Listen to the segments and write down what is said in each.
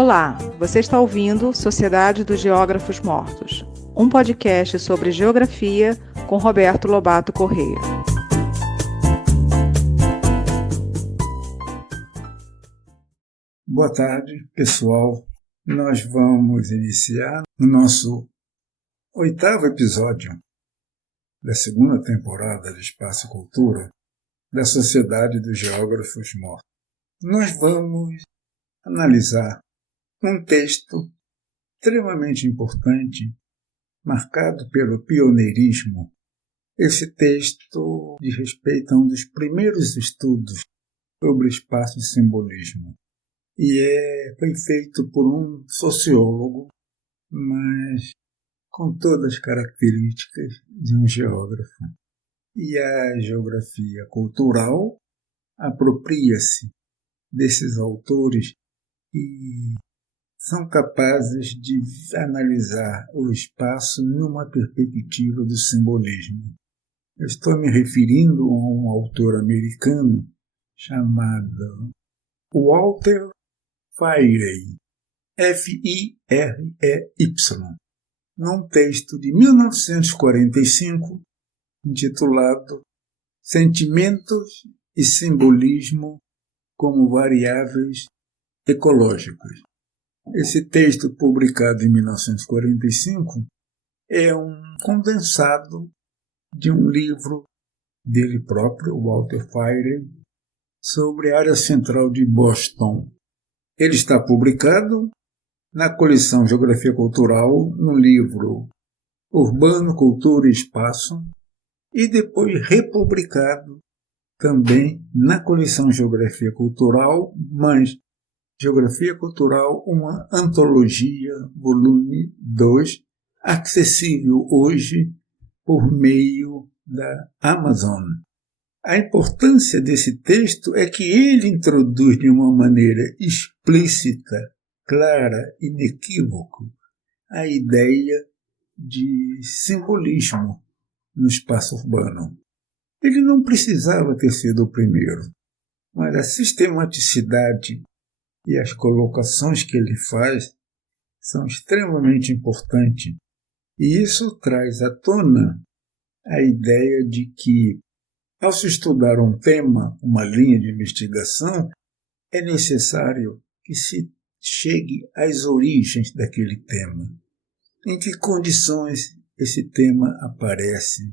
Olá, você está ouvindo Sociedade dos Geógrafos Mortos, um podcast sobre geografia com Roberto Lobato Corrêa. Boa tarde, pessoal. Nós vamos iniciar o nosso 8º episódio da 2ª temporada de Espaço e Cultura da Sociedade dos Geógrafos Mortos. Nós vamos analisar um texto extremamente importante, marcado pelo pioneirismo. Esse texto diz respeito a um dos primeiros estudos sobre espaço e simbolismo. E foi feito por um sociólogo, mas com todas as características de um geógrafo. E a geografia cultural apropria-se desses autores que são capazes de analisar o espaço numa perspectiva do simbolismo. Eu estou me referindo a um autor americano chamado Walter Firey, F-I-R-E-Y, num texto de 1945 intitulado Sentimentos e Simbolismo como Variáveis Ecológicas. Esse texto, publicado em 1945, é um condensado de um livro dele próprio, Walter Firey, sobre a área central de Boston. Ele está publicado na coleção Geografia Cultural, no livro Urbano, Cultura e Espaço, e depois republicado também na coleção Geografia Cultural, mas Geografia Cultural, uma antologia, volume 2, acessível hoje por meio da Amazon. A importância desse texto é que ele introduz de uma maneira explícita, clara, inequívoca, a ideia de simbolismo no espaço urbano. Ele não precisava ter sido o primeiro, mas a sistematicidade e as colocações que ele faz são extremamente importantes. E isso traz à tona a ideia de que, ao se estudar um tema, uma linha de investigação, é necessário que se chegue às origens daquele tema. Em que condições esse tema aparece?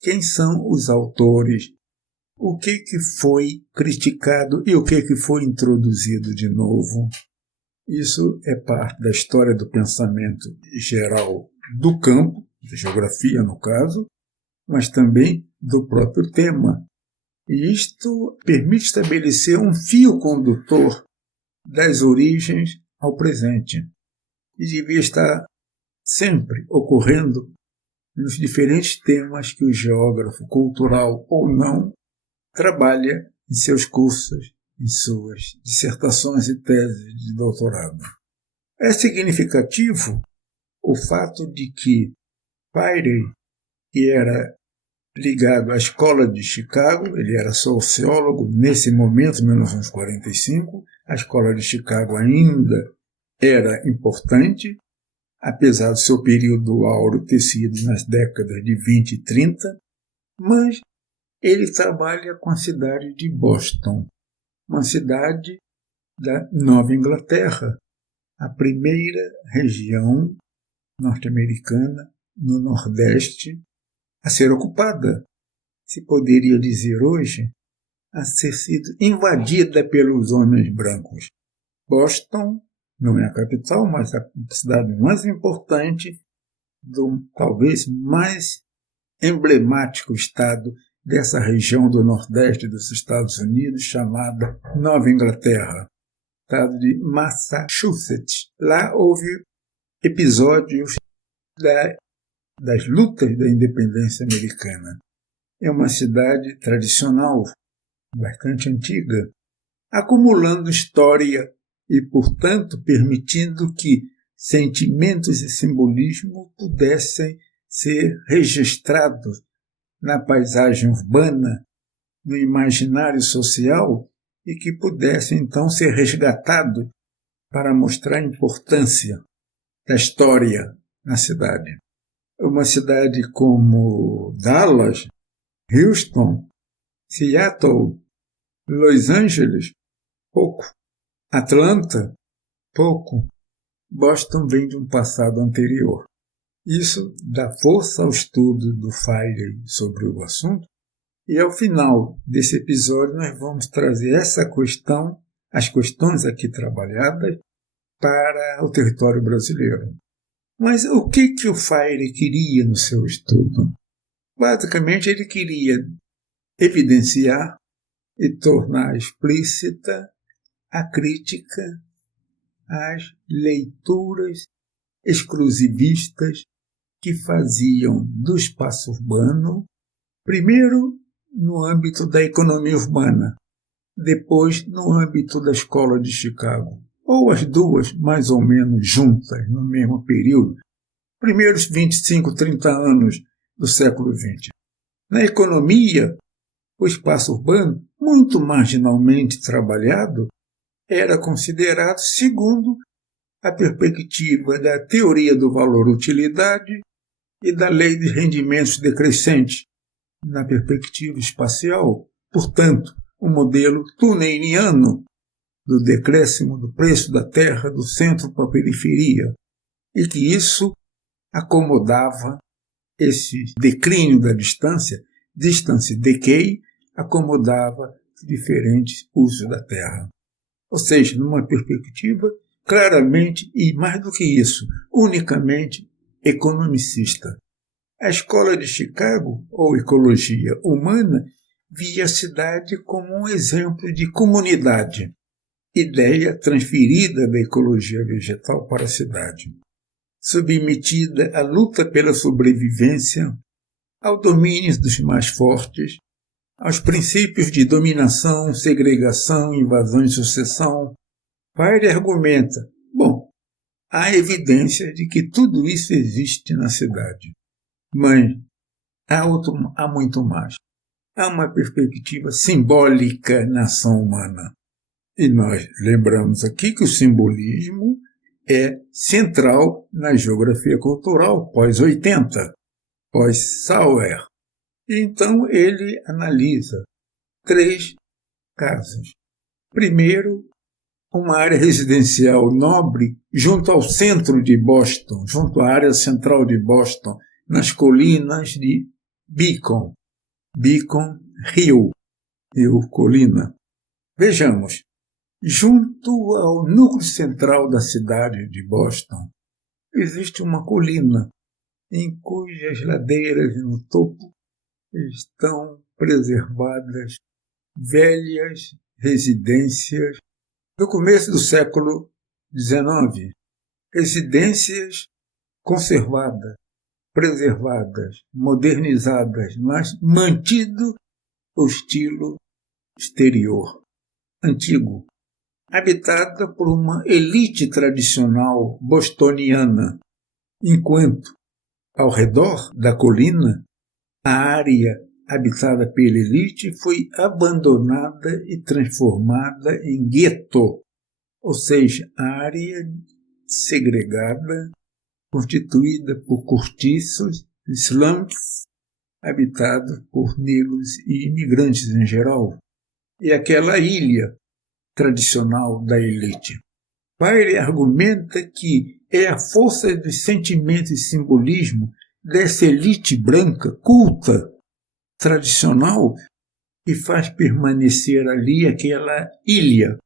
Quem são os autores? O que foi criticado e o que foi introduzido de novo? Isso é parte da história do pensamento geral do campo, da geografia no caso, mas também do próprio tema. E isto permite estabelecer um fio condutor das origens ao presente. E devia estar sempre ocorrendo nos diferentes temas que o geógrafo, cultural ou não, trabalha em seus cursos, em suas dissertações e teses de doutorado. É significativo o fato de que Firey, que era ligado à Escola de Chicago, ele era sociólogo nesse momento, em 1945, a Escola de Chicago ainda era importante, apesar do seu período áureo ter sido nas décadas de 20 e 30, mas ele trabalha com a cidade de Boston, uma cidade da Nova Inglaterra, a primeira região norte-americana no Nordeste a ser ocupada, se poderia dizer hoje, a ser sido invadida pelos homens brancos. Boston não é a capital, mas a cidade mais importante do talvez mais emblemático estado dessa região do Nordeste dos Estados Unidos, chamada Nova Inglaterra, estado de Massachusetts. Lá houve episódios das lutas da independência americana. É uma cidade tradicional, bastante antiga, acumulando história e, portanto, permitindo que sentimentos e simbolismo pudessem ser registrados na paisagem urbana, no imaginário social, e que pudessem, então, ser resgatados para mostrar a importância da história na cidade. Uma cidade como Dallas, Houston, Seattle, Los Angeles, pouco. Atlanta, pouco. Boston vem de um passado anterior. Isso dá força ao estudo do Freire sobre o assunto. E ao final desse episódio nós vamos trazer essa questão, as questões aqui trabalhadas, para o território brasileiro. Mas o que o Freire queria no seu estudo? Basicamente, ele queria evidenciar e tornar explícita a crítica às leituras exclusivistas que faziam do espaço urbano, primeiro no âmbito da economia urbana, depois no âmbito da Escola de Chicago, ou as duas mais ou menos juntas no mesmo período, primeiros 25, 30 anos do século XX. Na economia, o espaço urbano, muito marginalmente trabalhado, era considerado segundo a perspectiva da teoria do valor-utilidade e da lei de rendimentos decrescentes, na perspectiva espacial, portanto, o modelo tuneiniano do decréscimo do preço da terra do centro para a periferia, e que isso acomodava esse declínio da distance decay, acomodava diferentes usos da terra. Ou seja, numa perspectiva claramente, e mais do que isso, unicamente economicista. A Escola de Chicago, ou Ecologia Humana, via a cidade como um exemplo de comunidade, ideia transferida da ecologia vegetal para a cidade, submetida à luta pela sobrevivência, ao domínio dos mais fortes, aos princípios de dominação, segregação, invasão e sucessão. Freire argumenta, há evidência de que tudo isso existe na cidade, mas há muito mais. Há uma perspectiva simbólica na ação humana. E nós lembramos aqui que o simbolismo é central na geografia cultural pós-80, pós-Sauer. Então ele analisa 3 casos. Primeiro, uma área residencial nobre junto ao centro de Boston, junto à área central de Boston, nas colinas de Beacon, Rio Colina. Vejamos, junto ao núcleo central da cidade de Boston, existe uma colina em cujas ladeiras no topo estão preservadas velhas residências do começo do século XIX. Residências conservadas, preservadas, modernizadas, mas mantido o estilo exterior, antigo, habitada por uma elite tradicional bostoniana, enquanto, ao redor da colina, a área habitada pela elite foi abandonada e transformada em gueto, ou seja, área segregada, constituída por cortiços, slums, habitados por negros e imigrantes em geral, e aquela ilha tradicional da elite. Freire argumenta que é a força dos sentimentos e simbolismo dessa elite branca, culta, tradicional, que faz permanecer ali aquela ilha,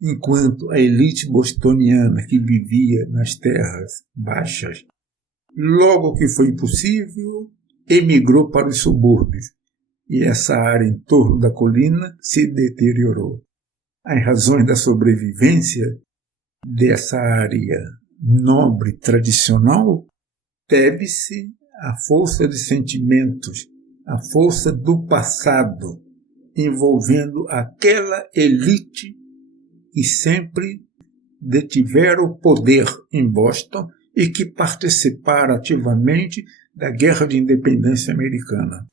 enquanto a elite bostoniana que vivia nas terras baixas, logo que foi possível, emigrou para os subúrbios, e essa área em torno da colina se deteriorou. As razões da sobrevivência dessa área nobre tradicional deve-se à força dos sentimentos, à força do passado, envolvendo aquela elite que sempre detivera o poder em Boston e que participaram ativamente da Guerra de Independência Americana.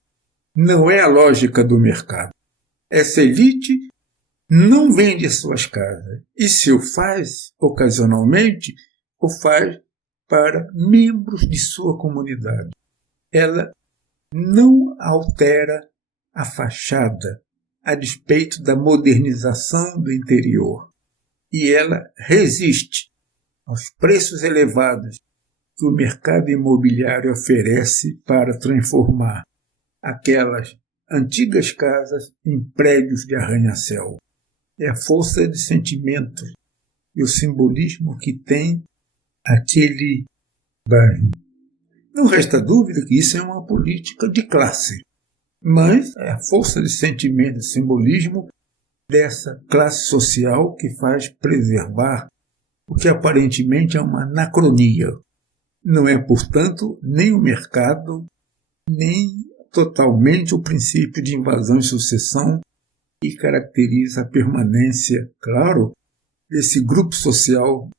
Não é a lógica do mercado. Essa elite não vende suas casas. E se o faz, ocasionalmente, o faz para membros de sua comunidade. Ela não altera a fachada a despeito da modernização do interior. E ela resiste aos preços elevados que o mercado imobiliário oferece para transformar aquelas antigas casas em prédios de arranha-céu. É a força de sentimentos e o simbolismo que tem aquele bairro. Não resta dúvida que isso é uma política de classe, mas é a força de sentimento e simbolismo dessa classe social que faz preservar o que aparentemente é uma anacronia. Não é, portanto, nem o mercado, nem totalmente o princípio de invasão e sucessão que caracteriza a permanência, claro, desse grupo social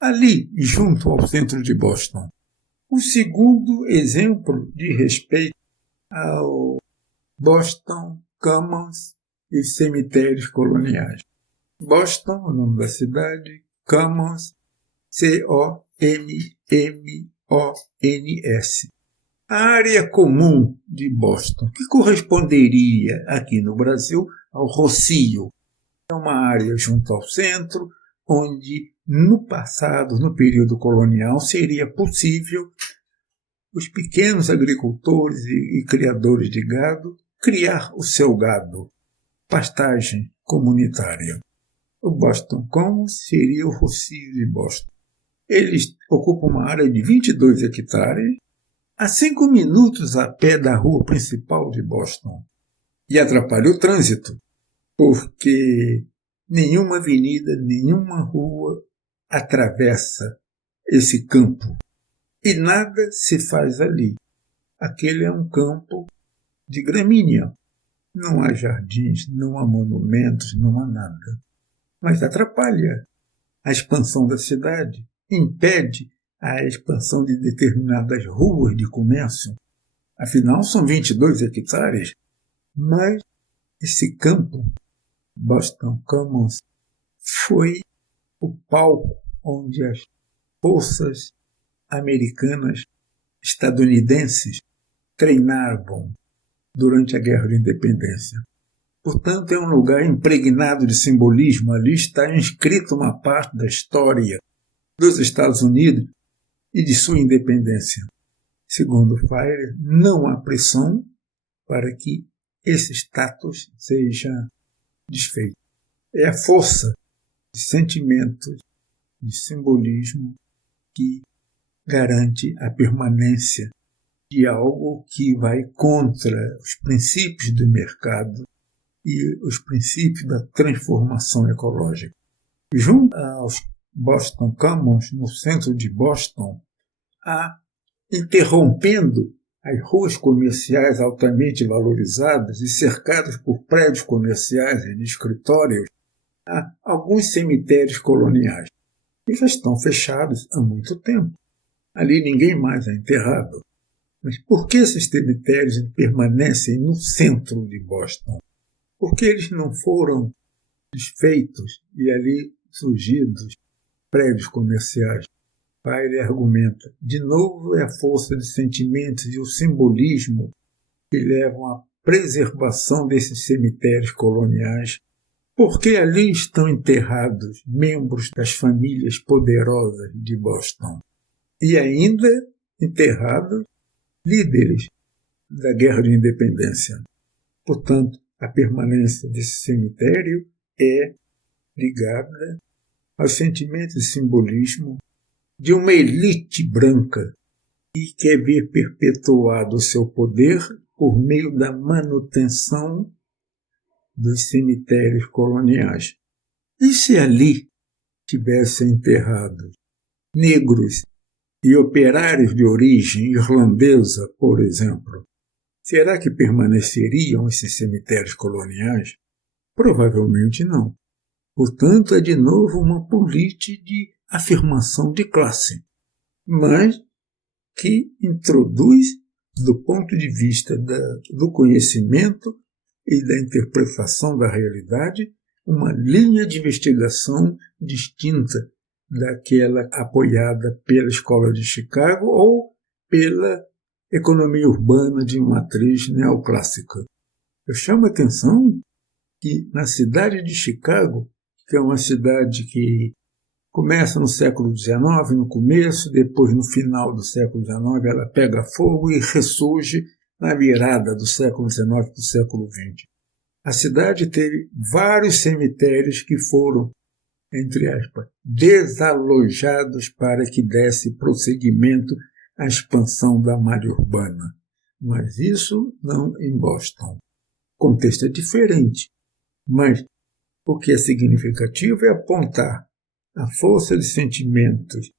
ali, junto ao centro de Boston. O segundo exemplo de respeito ao Boston Commons e os cemitérios coloniais. Boston, o nome da cidade, Commons, C-O-M-M-O-N-S. A área comum de Boston, que corresponderia aqui no Brasil ao Rocio. É uma área junto ao centro, onde no passado, no período colonial, seria possível os pequenos agricultores e criadores de gado criar o seu gado, pastagem comunitária. O Boston Commons seria o Rocio de Boston. Eles ocupam uma área de 22 hectares, a 5 minutos a pé da rua principal de Boston. E atrapalha o trânsito, porque nenhuma avenida, nenhuma rua atravessa esse campo. E nada se faz ali. Aquele é um campo de gramínea. Não há jardins, não há monumentos, não há nada. Mas atrapalha a expansão da cidade, impede a expansão de determinadas ruas de comércio. Afinal, são 22 hectares, mas esse campo, Boston Commons, foi o palco onde as forças americanas, estadunidenses, treinavam durante a Guerra de Independência. Portanto, é um lugar impregnado de simbolismo. Ali está inscrita uma parte da história dos Estados Unidos e de sua independência. Segundo Fire, não há pressão para que esse status seja desfeito. É a força de sentimentos, de simbolismo que garante a permanência de algo que vai contra os princípios do mercado e os princípios da transformação ecológica. Junto aos Boston Commons, no centro de Boston, interrompendo as ruas comerciais altamente valorizadas e cercadas por prédios comerciais e de escritórios, há alguns cemitérios coloniais que já estão fechados há muito tempo. Ali ninguém mais é enterrado. Mas por que esses cemitérios permanecem no centro de Boston? Porque eles não foram desfeitos e ali surgidos prédios comerciais. Fire argumenta, de novo é a força de sentimentos e o simbolismo que levam à preservação desses cemitérios coloniais, porque ali estão enterrados membros das famílias poderosas de Boston e ainda enterrados líderes da Guerra de Independência. Portanto, a permanência desse cemitério é ligada aos sentimentos e simbolismo de uma elite branca que quer ver perpetuado o seu poder por meio da manutenção dos cemitérios coloniais. E se ali tivessem enterrados negros e operários de origem irlandesa, por exemplo, será que permaneceriam esses cemitérios coloniais? Provavelmente não. Portanto, é de novo uma política de afirmação de classe, mas que introduz, do ponto de vista do conhecimento e da interpretação da realidade, uma linha de investigação distinta daquela apoiada pela Escola de Chicago ou pela economia urbana de matriz neoclássica. Eu chamo a atenção que na cidade de Chicago, que é uma cidade que começa no século XIX, no começo, depois no final do século XIX ela pega fogo e ressurge na virada do século XIX para o século XX. A cidade teve vários cemitérios que foram, entre aspas, desalojados para que desse prosseguimento à expansão da malha urbana. Mas isso não em Boston. O contexto é diferente, mas o que é significativo é apontar a força de sentimentos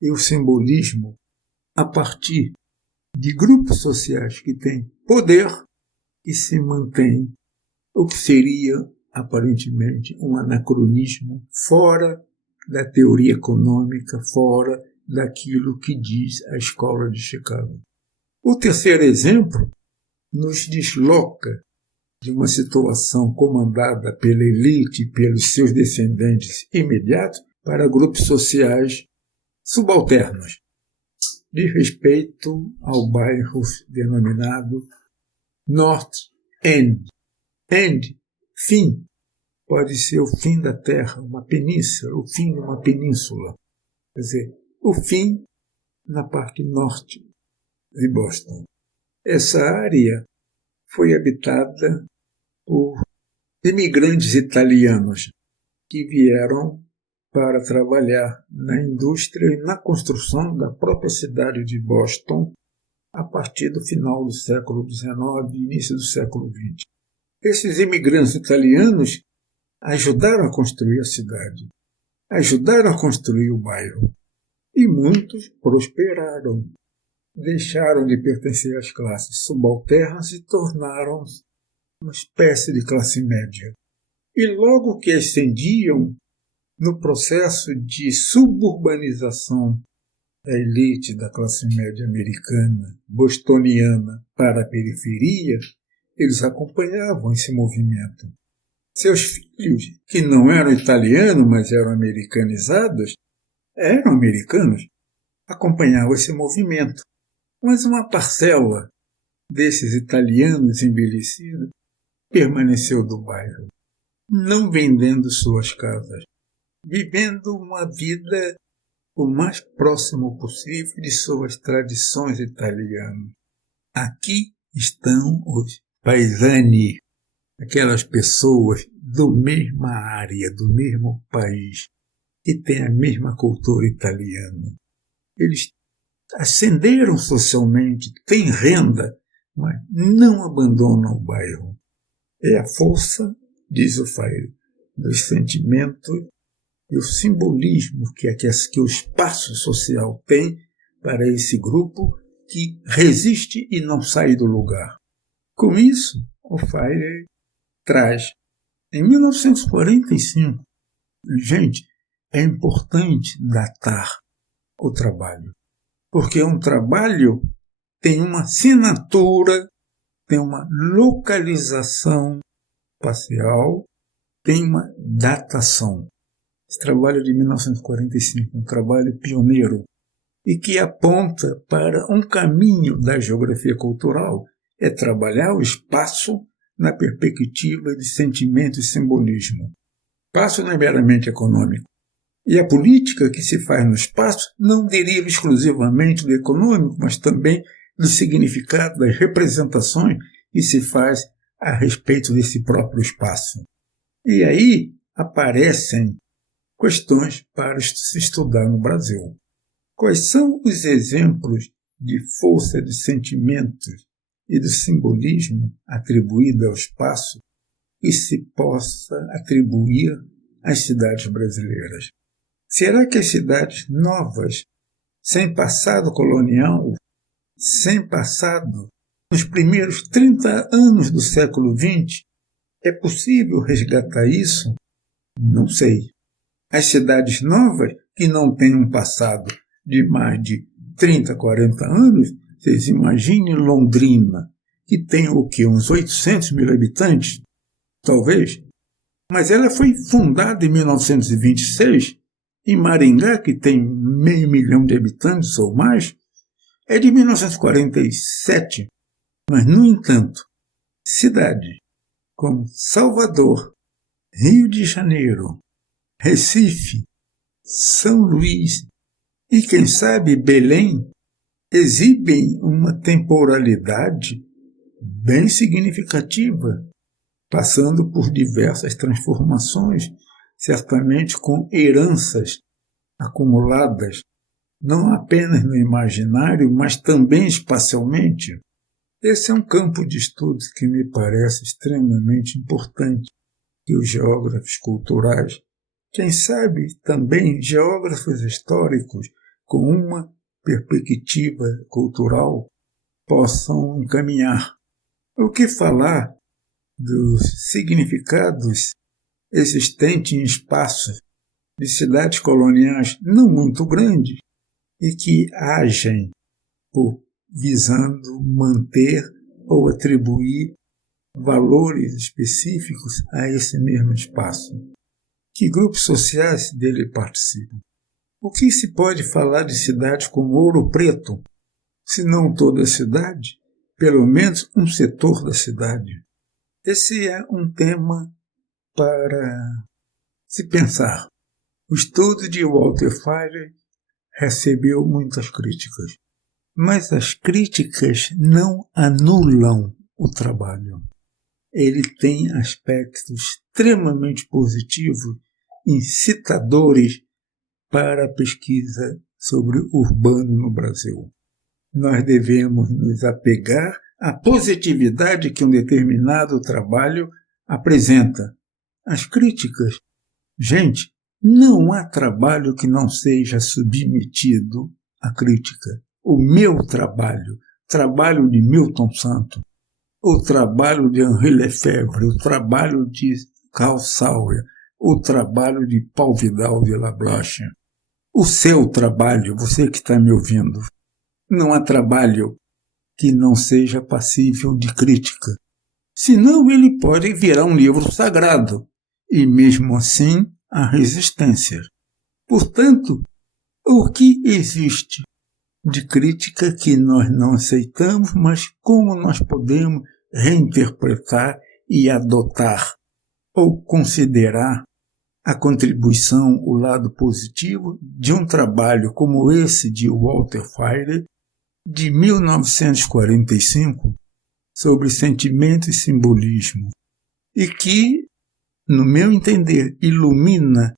e o simbolismo a partir de grupos sociais que têm poder e se mantêm o que seria, aparentemente, um anacronismo fora da teoria econômica, fora daquilo que diz a Escola de Chicago. O terceiro exemplo nos desloca de uma situação comandada pela elite e pelos seus descendentes imediatos para grupos sociais subalternos, diz respeito ao bairro denominado North End. End, fim, pode ser o fim da terra, uma península, o fim de uma península. Quer dizer, o fim na parte norte de Boston. Essa área foi habitada por imigrantes italianos que vieram para trabalhar na indústria e na construção da própria cidade de Boston a partir do final do século XIX e início do século XX. Esses imigrantes italianos ajudaram a construir a cidade, ajudaram a construir o bairro, e muitos prosperaram, deixaram de pertencer às classes subalternas e tornaram-se uma espécie de classe média. E logo que ascendiam no processo de suburbanização da elite da classe média americana, bostoniana, para a periferia, eles acompanhavam esse movimento. Seus filhos, que não eram italianos, mas eram americanizados, eram americanos, acompanhavam esse movimento. Mas uma parcela desses italianos envelhecidos permaneceu do bairro, não vendendo suas casas, vivendo uma vida o mais próximo possível de suas tradições italianas. Aqui estão os paesani, aquelas pessoas da mesma área, do mesmo país, que têm a mesma cultura italiana. Eles ascenderam socialmente, têm renda, mas não abandonam o bairro. É a força, diz o Freire, dos sentimentos e o simbolismo que o espaço social tem para esse grupo que resiste e não sai do lugar. Com isso, o Freire traz, em 1945, gente, é importante datar o trabalho, porque um trabalho tem uma assinatura, tem uma localização espacial, tem uma datação. Esse trabalho de 1945, um trabalho pioneiro, e que aponta para um caminho da geografia cultural, é trabalhar o espaço na perspectiva de sentimento e simbolismo. O espaço não é meramente econômico. E a política que se faz no espaço não deriva exclusivamente do econômico, mas também do significado das representações que se faz a respeito desse próprio espaço. E aí aparecem questões para se estudar no Brasil. Quais são os exemplos de força de sentimentos e do simbolismo atribuído ao espaço que se possa atribuir às cidades brasileiras? Será que as cidades novas, sem passado colonial, sem passado, nos primeiros 30 anos do século XX, é possível resgatar isso? Não sei. As cidades novas, que não têm um passado de mais de 30, 40 anos, vocês imaginem Londrina, que tem o quê? Uns 800 mil habitantes? Talvez. Mas ela foi fundada em 1926, em Maringá, que tem 500 mil de habitantes ou mais, é de 1947. Mas, no entanto, cidades como Salvador, Rio de Janeiro, Recife, São Luís e, quem sabe, Belém, exibem uma temporalidade bem significativa, passando por diversas transformações, certamente com heranças acumuladas, não apenas no imaginário, mas também espacialmente. Esse é um campo de estudos que me parece extremamente importante, que os geógrafos culturais, quem sabe também geógrafos históricos com uma perspectiva cultural, possam encaminhar. O que falar dos significados existentes em espaços de cidades coloniais não muito grandes e que agem visando manter ou atribuir valores específicos a esse mesmo espaço. Que grupos sociais dele participam? O que se pode falar de cidades como Ouro Preto, se não toda a cidade, pelo menos um setor da cidade? Esse é um tema para se pensar. O estudo de Walter Feiler recebeu muitas críticas, mas as críticas não anulam o trabalho. Ele tem aspectos extremamente positivos, incitadores para a pesquisa sobre o urbano no Brasil. Nós devemos nos apegar à positividade que um determinado trabalho apresenta. As críticas, gente, não há trabalho que não seja submetido à crítica. O meu trabalho de Milton Santos, o trabalho de Henri Lefebvre, o trabalho de Carl Sauer, o trabalho de Paul Vidal de La Blache. O seu trabalho, você que está me ouvindo, não há trabalho que não seja passível de crítica. Senão ele pode virar um livro sagrado, e mesmo assim há resistência. Portanto, o que existe de crítica que nós não aceitamos, mas como nós podemos reinterpretar e adotar ou considerar a contribuição, o lado positivo de um trabalho como esse de Walter Feiler, de 1945, sobre sentimento e simbolismo, e que, no meu entender, ilumina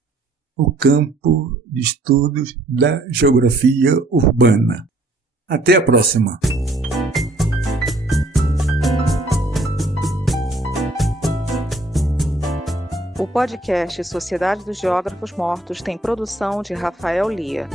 o campo de estudos da geografia urbana. Até a próxima! O podcast Sociedade dos Geógrafos Mortos tem produção de Rafael Lia.